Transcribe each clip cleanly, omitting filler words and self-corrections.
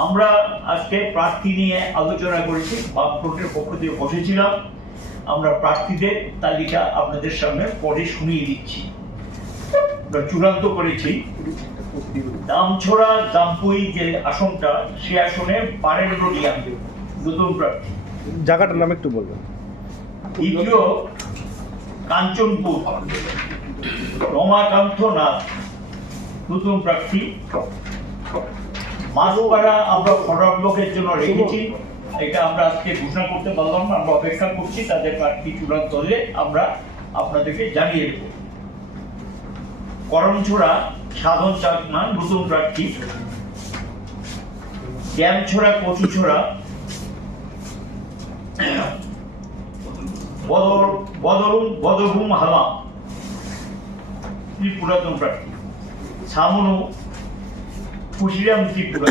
আমরা আজকে প্রার্থী নিয়ে আলোচনা করেছি, বামফ্রন্টের পক্ষ থেকে বসেছিলাম। আমরা প্রার্থীদের তালিকা আপনাদের সামনে পরে শুনিয়ে দিচ্ছি। আমরা চূড়ান্ত করেছি দামছড়া জামপুই যে আসনটা, সে আসনে বারেন্দ্র রিয়াং নতুন প্রার্থী। জায়গাটার নাম একটু বলবেন। দ্বিতীয় কাঞ্চনপুর রমাকান্ত নাথ নতুন প্রার্থী। মাছপাড়া আমরা ফরওয়ার্ড ব্লকের জন্য রেখেছি, এটা আমরা আজকে ঘোষণা করতে পারলাম না, আমরা অপেক্ষা করছি তাদের প্রার্থী চূড়ান্ত হলে আমরা আপনাদেরকে জানিয়ে দেব। করমছড়া সাধন চাকমা নতুন প্রার্থী। ড্যামছড়া কচুছড়া বদরুম হালাম পুরাতন প্রার্থী। সামনু খুশিরাম ত্রিপুরা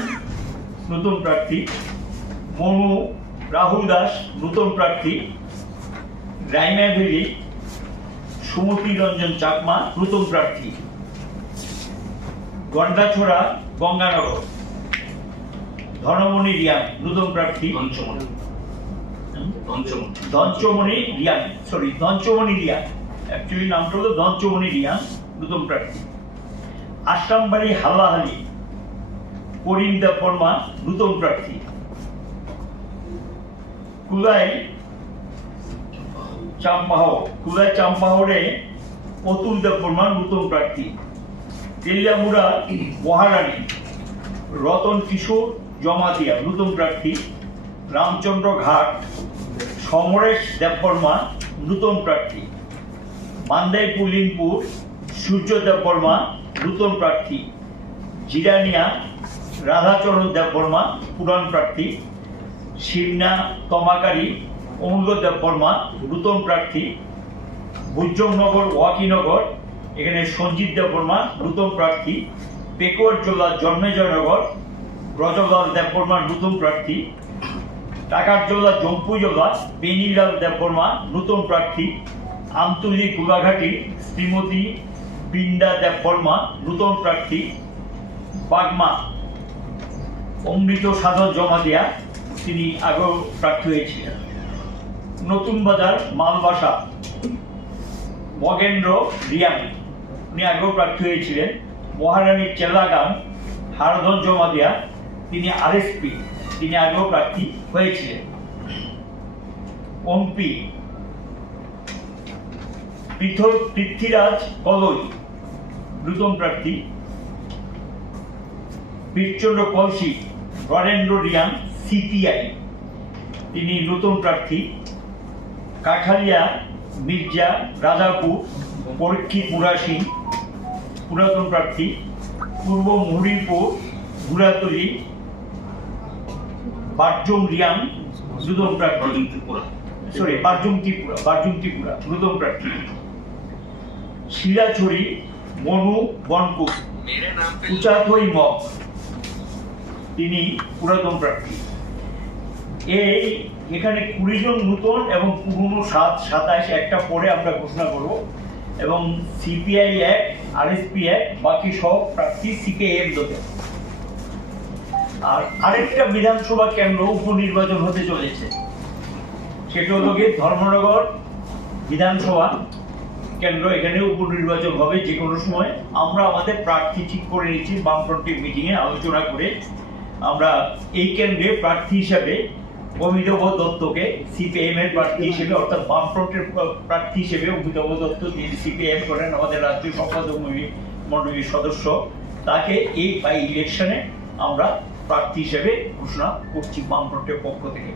নতুন প্রার্থী। মনু রাহুল দাস নতুন প্রার্থী। রাইমাভেলি সুমতি রঞ্জন চাকমা নতুন প্রার্থী। গন্ডাছড়া গঙ্গানগর ধনমণি রিয়াং নতুন প্রার্থী। দঞ্চমণি রিয়াং, অ্যাকচুয়ালি নামটা হলো দঞ্চমণি রিয়াং নতুন প্রার্থী। আশ্রামবাড়ি হাল্লাহালি করিম দেববর্মা নতুন প্রার্থী। কুলাই চাম্পাহরে অতুল দেববর্মা নতুন প্রার্থী। তেলিয়ামুড়া মহারানী রতন কিশোর জমাতিয়া নতুন প্রার্থী। রামচন্দ্র ঘাট সমরেশ দেববর্মা নতুন প্রার্থী। মান্দাই পুলিনপুর সূর্য দেববর্মা নতুন প্রার্থী। জিরানিয়া রাধাচরণ দেববর্মা পুরান প্রার্থী। শিবনা তমাকারী অমূল্য দেববর্মা নতুন প্রার্থী। বুজ্জমনগর ওয়াকিনগর এখানে সঞ্জিত দেববর্মা নতুন প্রার্থী। পেকুয়ারজোলা জন্মেজয়নগর ব্রজলাল দেববর্মা নতুন প্রার্থী। টাকারজোলা জম্পুজোলা বেনিলাল দেববর্মা নতুন প্রার্থী। আমতুলি গোলাঘাটি শ্রীমতী বৃন্দা দেববর্মা নতুন প্রার্থী। বাগমা অমৃত সাধন জমাতিয়া, তিনি আগেও প্রার্থী হয়েছিলেন। নতুন বাজার মালবাসা মগেন্দ্র রিয়াং, উনি আগেও প্রার্থী হয়েছিলেন। মহারানী চেলাগান হারধন জমাতিয়া, তিনি আরএসপি, তিনি আগেও প্রার্থী হয়েছিলেন। ওমপি পৃথ্বীরাজ কলই নতুন প্রার্থী। বীরচন্দ্র কলসি বরেন্দ্র রিয়াং সিপিআই, তিনি নতুন প্রার্থী। কাঠালিয়া মির্জা রাজাপুর পরীক্ষিত মুরাসিং পুরাতন প্রার্থী। পূর্ব মুহুরীপুর ঘুরাতলি বারজুম রিয়াং নতুন প্রার্থী। বারজুম ত্রিপুরা নতুন প্রার্থী। শিলাছড়ি মনু বনকুক উচাথই মগ, তিনি পুরাতন প্রার্থী। এখানে 20 জন নতুন এবং পুরনো 27 একটা পরে আমরা ঘোষণা করব, এবং সিপিআই এক, আরএসপি এক, বাকি সব প্রার্থী সিপিআইএম দলের। আর আরেকটা বিধানসভা কেন্দ্র উপনির্বাচন হতে চলেছে, সেটা হলো গিয়ে ধর্মনগর বিধানসভা কেন্দ্র। এখানে উপনির্বাচন হবে যে কোনো সময়। আমরা আমাদের প্রার্থী ঠিক করে নিয়েছি বামফ্রন্টের মিটিংয়ে আলোচনা করে। আমরা এই কেন্দ্রে প্রার্থী হিসাবে অমিতাভ দত্তকে, সিপিআইএম এর প্রার্থী হিসেবে, অর্থাৎ বামফ্রন্টের প্রার্থী হিসেবে অমিতাভ দত্ত, যিনি সিপিআইএম করেন, আমাদের রাজ্য সম্পাদক মন্ডলীর সদস্য, তাকে এই বাই ইলেকশনে আমরা প্রার্থী হিসেবে ঘোষণা করছি বামফ্রন্টের পক্ষ থেকে।